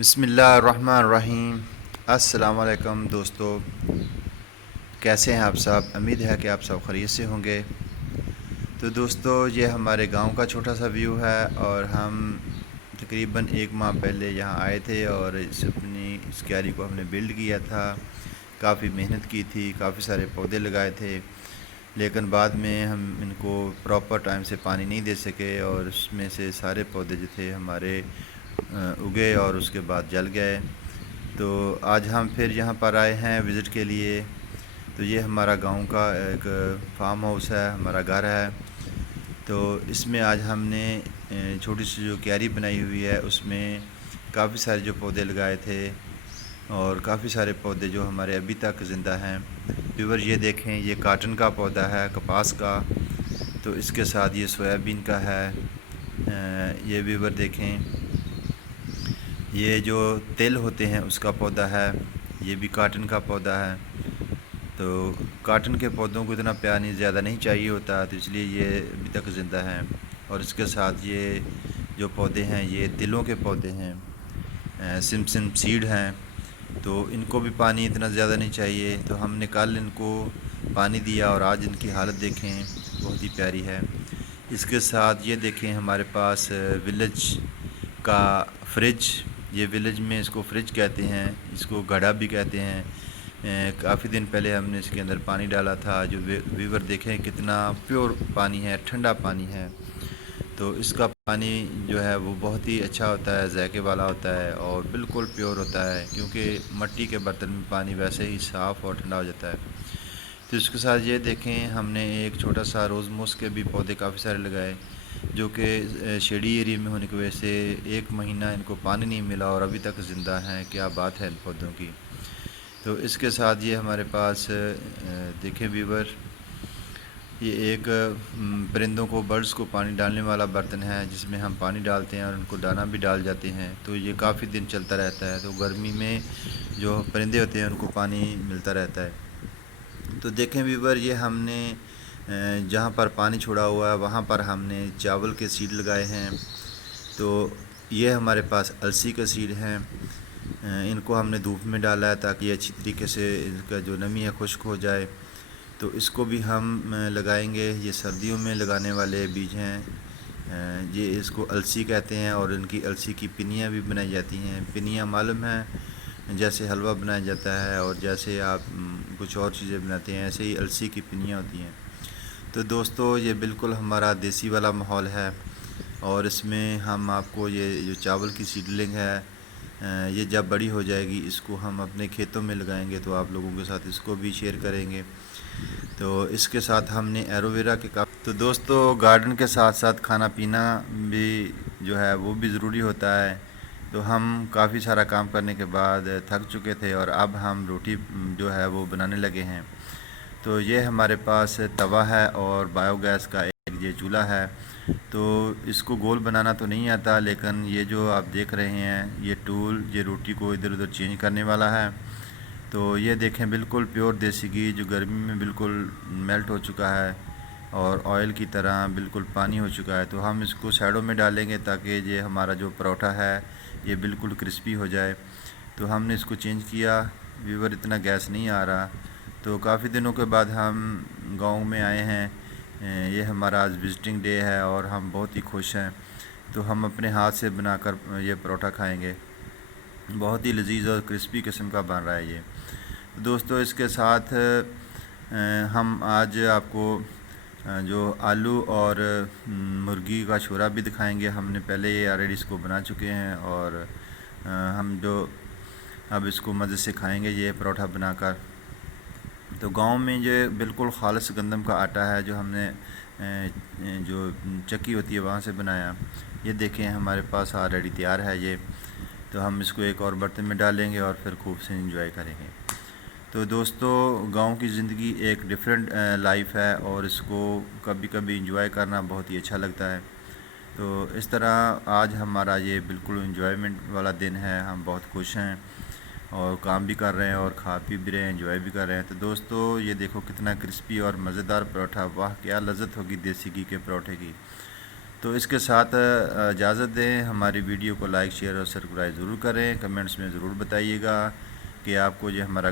بسم اللہ الرحمن الرحیم۔ السلام علیکم دوستو، کیسے ہیں آپ سب؟ امید ہے کہ آپ سب خیریت سے ہوں گے۔ تو دوستو، یہ ہمارے گاؤں کا چھوٹا سا ویو ہے، اور ہم تقریباً 1 ماہ پہلے یہاں آئے تھے اور اس کیاری کو ہم نے بلڈ کیا تھا۔ کافی محنت کی تھی، کافی سارے پودے لگائے تھے، لیکن بعد میں ہم ان کو پراپر ٹائم سے پانی نہیں دے سکے، اور اس میں سے سارے پودے جو تھے ہمارے اگے اور اس کے بعد جل گئے۔ تو آج ہم پھر یہاں پر آئے ہیں وزٹ کے لیے۔ تو یہ ہمارا گاؤں کا ایک فارم ہاؤس ہے، ہمارا گھر ہے۔ تو اس میں آج ہم نے چھوٹی سی جو کیاری بنائی ہوئی ہے، اس میں کافی سارے جو پودے لگائے تھے، اور کافی سارے پودے جو ہمارے ابھی تک زندہ ہیں۔ ویور یہ دیکھیں، یہ کاٹن کا پودا ہے، کپاس کا۔ تو اس کے ساتھ یہ سویابین کا ہے۔ یہ ویور دیکھیں، یہ جو تل ہوتے ہیں اس کا پودا ہے، یہ بھی کاٹن کا پودا ہے۔ تو کاٹن کے پودوں کو اتنا پانی زیادہ نہیں چاہیے ہوتا، تو اس لیے یہ ابھی تک زندہ ہیں۔ اور اس کے ساتھ یہ جو پودے ہیں یہ تلوں کے پودے ہیں، سمسم سیڈ ہیں۔ تو ان کو بھی پانی اتنا زیادہ نہیں چاہیے، تو ہم نے کل ان کو پانی دیا، اور آج ان کی حالت دیکھیں، بہت ہی پیاری ہے۔ اس کے ساتھ یہ دیکھیں، ہمارے پاس ولیج کا فریج، یہ ولیج میں اس کو فریج کہتے ہیں، اس کو گھڑا بھی کہتے ہیں۔ کافی دن پہلے ہم نے اس کے اندر پانی ڈالا تھا، جو ویور دیکھیں کتنا پیور پانی ہے، ٹھنڈا پانی ہے۔ تو اس کا پانی جو ہے وہ بہت ہی اچھا ہوتا ہے، ذائقے والا ہوتا ہے، اور بالکل پیور ہوتا ہے، کیونکہ مٹی کے برتن میں پانی ویسے ہی صاف اور ٹھنڈا ہو جاتا ہے۔ تو اس کے ساتھ یہ دیکھیں، ہم نے ایک چھوٹا سا روز موس کے بھی پودے کافی سارے لگائے، جو کہ شیڈی ایریا میں ہونے کی وجہ سے 1 مہینہ ان کو پانی نہیں ملا، اور ابھی تک زندہ ہیں۔ کیا بات ہے ان پودوں کی! تو اس کے ساتھ یہ ہمارے پاس دیکھیں ویور، یہ ایک پرندوں کو، برڈز کو پانی ڈالنے والا برتن ہے، جس میں ہم پانی ڈالتے ہیں اور ان کو دانہ بھی ڈال جاتے ہیں۔ تو یہ کافی دن چلتا رہتا ہے، تو گرمی میں جو پرندے ہوتے ہیں ان کو پانی ملتا رہتا ہے۔ تو دیکھیں ویور، یہ ہم نے جہاں پر پانی چھوڑا ہوا ہے وہاں پر ہم نے چاول کے سیڈ لگائے ہیں۔ تو یہ ہمارے پاس السی کے سیڈ ہیں، ان کو ہم نے دھوپ میں ڈالا ہے تاکہ یہ اچھی طریقے سے ان کا جو نمی ہے خشک ہو جائے۔ تو اس کو بھی ہم لگائیں گے، یہ سردیوں میں لگانے والے بیج ہیں۔ یہ اس کو السی کہتے ہیں، اور ان کی السی کی پنیاں بھی بنائی جاتی ہیں۔ پنیاں معلوم ہیں، جیسے حلوہ بنایا جاتا ہے، اور جیسے آپ کچھ اور چیزیں بناتے ہیں، ایسے ہی السی کی پنیاں ہوتی ہیں۔ تو دوستو، یہ بالکل ہمارا دیسی والا ماحول ہے، اور اس میں ہم آپ کو یہ جو چاول کی سیڈلنگ ہے، یہ جب بڑی ہو جائے گی اس کو ہم اپنے کھیتوں میں لگائیں گے، تو آپ لوگوں کے ساتھ اس کو بھی شیئر کریں گے۔ تو اس کے ساتھ ہم نے ایلو ویرا کے تو دوستو، گارڈن کے ساتھ ساتھ کھانا پینا بھی جو ہے وہ بھی ضروری ہوتا ہے۔ تو ہم کافی سارا کام کرنے کے بعد تھک چکے تھے، اور اب ہم روٹی جو ہے وہ بنانے لگے ہیں۔ تو یہ ہمارے پاس توا ہے، اور بایو گیس کا ایک یہ چولہا ہے۔ تو اس کو گول بنانا تو نہیں آتا، لیکن یہ جو آپ دیکھ رہے ہیں یہ ٹول، یہ روٹی کو ادھر ادھر چینج کرنے والا ہے۔ تو یہ دیکھیں، بالکل پیور دیسی گھی، جو گرمی میں بالکل میلٹ ہو چکا ہے، اور آئل کی طرح بالکل پانی ہو چکا ہے۔ تو ہم اس کو سائڈوں میں ڈالیں گے تاکہ یہ ہمارا جو پروٹھا ہے یہ بالکل کرسپی ہو جائے۔ تو ہم نے اس کو چینج کیا، ویور اتنا گیس نہیں آ رہا۔ تو کافی دنوں کے بعد ہم گاؤں میں آئے ہیں، یہ ہمارا آج وزٹنگ ڈے ہے، اور ہم بہت ہی خوش ہیں۔ تو ہم اپنے ہاتھ سے بنا کر یہ پروٹھا کھائیں گے، بہت ہی لذیذ اور کرسپی قسم کا بن رہا ہے یہ۔ دوستو، اس کے ساتھ ہم آج آپ کو جو آلو اور مرغی کا شورا بھی دکھائیں گے۔ ہم نے پہلے یہ آلریڈی اس کو بنا چکے ہیں، اور ہم جو اب اس کو مزے سے کھائیں گے یہ پروٹھا بنا کر۔ تو گاؤں میں یہ بالکل خالص گندم کا آٹا ہے، جو ہم نے جو چکی ہوتی ہے وہاں سے بنایا۔ یہ دیکھیں، ہمارے پاس آلریڈی تیار ہے یہ۔ تو ہم اس کو ایک اور برتن میں ڈالیں گے، اور پھر خوب سے انجوائے کریں گے۔ تو دوستو، گاؤں کی زندگی ایک ڈیفرنٹ لائف ہے، اور اس کو کبھی کبھی انجوائے کرنا بہت ہی اچھا لگتا ہے۔ تو اس طرح آج ہمارا یہ بالکل انجوائمنٹ والا دن ہے، ہم بہت خوش ہیں، اور کام بھی کر رہے ہیں، اور کھا پی بھی رہے ہیں، انجوائے بھی کر رہے ہیں۔ تو دوستو، یہ دیکھو کتنا کرسپی اور مزیدار پروٹھا، واہ کیا لذت ہوگی دیسی گھی کے پروٹھے کی! تو اس کے ساتھ اجازت دیں، ہماری ویڈیو کو لائک شیئر اور سبسکرائب ضرور کریں، کمنٹس میں ضرور بتائیے گا کہ آپ کو یہ ہمارا